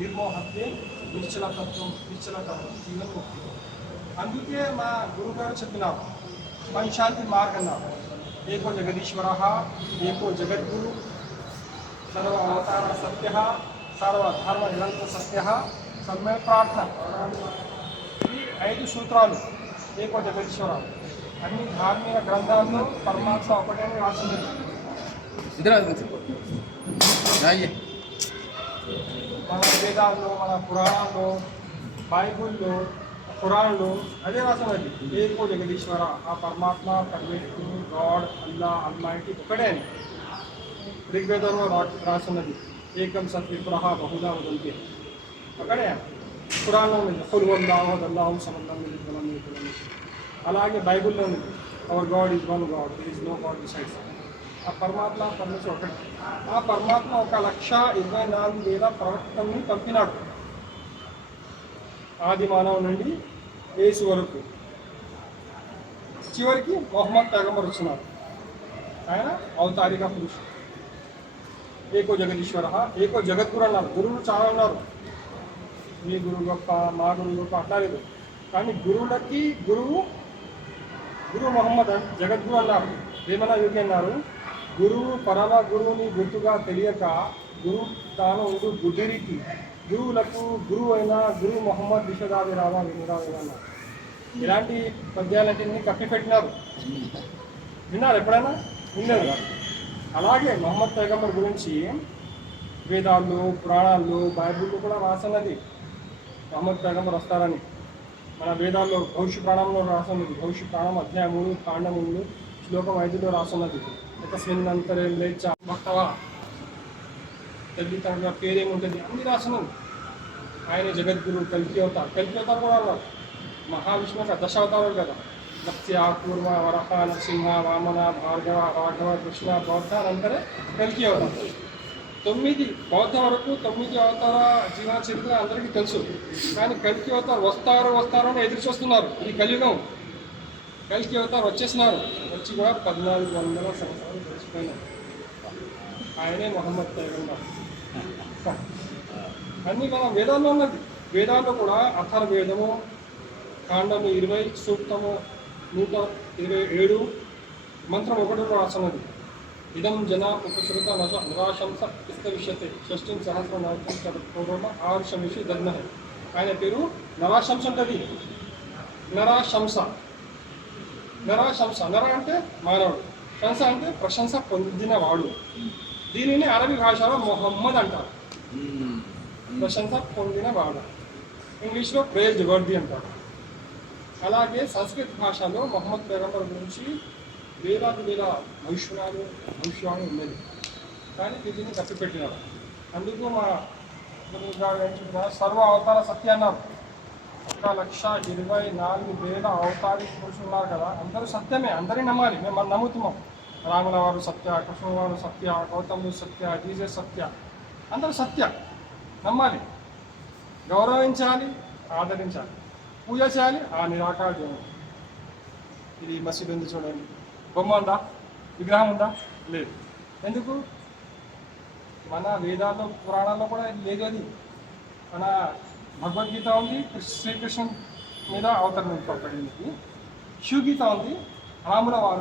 నిర్మోహత్తే నిశ్చలతత్వం జీవన్ముక్తి. అందుకే మా గురుగారు చెప్పినారు పంచాంతి మార్గ అన్నారు. ఏకో జగదీశ్వర, ఏకో జగద్గురు, సర్వ అవతార సత్య, సర్వధర్మ నిరంతర సత్య, సమ్య ప్రార్థన. ఈ 5 సూత్రాలు ఏకో జగదీశ్వర. అన్ని ధార్మిక గ్రంథాల్లో పరమాత్మ ఒకటే రాసింది. మన వేదాల్లో, మన పురాణాల్లో, బైబుల్లో, ఖురాన్లో అదే రాసినది ఏకో జగదీశ్వర. ఆ పరమాత్మ, పరమేశ్వరుడు, గాడ్, అల్లా, అల్మైటీ ఒకటే అని ఋగ్వేదంలో రాసినది. ఏకం సత్ విప్రహ బహుదా వదంతి అక్కడే. ఖురాన్లో ఉంది అల్లాహు సమదం. అలాగే బైబుల్లో ఉంది our God is one God, there is no God besides. ఆ పరమాత్మ పరమేశ్వరుడు ఒకటి. ఆ పరమాత్మ 1,24,000 ప్రవక్తల్ని పంపినాడు ఆది మానవు నుండి యేసు వరకు. చివరికి మొహమ్మద్ పైగంబర్ వచ్చినారు. ఆయన అవతారిక పురుషుడు. ఏకో జగదీశ్వర, ఏకో జగద్గురు అన్నారు. గురువులు చాలా ఉన్నారు. మీ గురువు గొప్ప, మా గురువు గొప్ప అట్లా లేదు. కానీ గురువులకి గురువు మొహమ్మద్ జగద్గురు అన్నారు. వేమన యోగి అన్నారు, గురువు పరమ గురువుని గుర్తుగా తెలియక గురువు తాను ఉండు గుడ్డిరికి, గురువులకు గురువు అయిన గురువు మొహమ్మద్ విశ్వదాది రావా వినురావు అన్నారు. ఇలాంటి పద్యాలన్నింటినీ కప్పిపెట్టినారు. విన్నారు ఎప్పుడైనా? వినలేదు. అలాగే మొహమ్మద్ పైగంబర్ గురించి వేదాల్లో, పురాణాల్లో, బైబిల్లో కూడా రాసినది మొహమ్మద్ పైగంబర్ వస్తారని. మన వేదాల్లో భవిష్య ప్రాణంలో రాసున్నది. భవిష్య ప్రాణం అధ్యాయం 3 కాండం 3 శ్లోకం 5లో రాసున్నది. ఒకస్మిన్నంతరే లేచ భక్తవా, తల్లిదండ్రుల పేరేముంటుంది అన్ని రాసున్నది. ఆయన జగద్గురు, కల్కి అవతారు కూడా అన్నారు. మహావిష్ణువు యొక్క 10 అవతారాలు కదా. మత్స్య, కూర్మ, వరహ, నరసింహ, వామన, భార్గవ, రాఘవ, కృష్ణ, బౌద్ధ అనంతరే కల్కి అవతారు. 9 బౌద్ధ వరకు 9 అవతార జీవన చరిత్ర అందరికీ తెలుసు. కానీ కల్కి అవతారు వస్తారు అని ఎదురు చూస్తున్నారు. ఇది కలియుగం. కల్కి అవతారు వచ్చేసినారు. వచ్చి కూడా 1400 సంవత్సరాలు గడిచిపోయినారు. ఆయనే మొహమ్మద్ పైగంబర్. అన్నీ మన వేదాల్లో ఉన్నది. వేదాల్లో కూడా అథర్వవేదము కాండము 20, సూక్తము 127, మంత్రం 1లో రాస్తున్నది. ఇదం జన ఉపశ్రుత నరాశంస విశ్యతే షష్ఠిం సహస్రం నవమ ఆరుషమిషి దగ్న. ఆయన పేరు నరాశంస ఉంటుంది. నరాశంస. నర అంటే మానవుడు, శంస అంటే ప్రశంస పొందినవాడు. దీనిని అరబీ భాషలో మొహమ్మద్ అంటారు. ప్రశంస పొందినవాడు. ఇంగ్లీష్లో ప్రేజ్డ్ వర్ది అంటారు. అలాగే సంస్కృత భాషలో మొహమ్మద్ పైగంబర్ గురించి వేలాది భవిష్యవాణి ఉన్నది. కానీ వీటిని తప్పిపెట్టినారు. అందుకు మా సర్వ అవతార సత్య అన్నారు. 1,24,000 అవతారి పురుషులు ఉన్నారు కదా. అందరూ సత్యమే, అందరినీ నమ్మాలి. మేము నమ్ముతున్నాం. రాముల వారు సత్య, కృష్ణుల వారు సత్య, గౌతముడు సత్య, జీసస్ సత్య. అందరూ సత్య నమ్మాలి, గౌరవించాలి, ఆదరించాలి, పూజ చేయాలి. ఆ నిరాకార దేవుడు. ఇది మసీదు ఉంది చూడండి. బొమ్మ ఉందా? విగ్రహం ఉందా? లేదు. ఎందుకు? మన వేదాల్లో, పురాణాల్లో కూడా లేదు. అది మన భగవద్గీత ఉంది, శ్రీకృష్ణుని మీద అవతరణింపబడింది. శివగీత ఉంది, రాముల వారు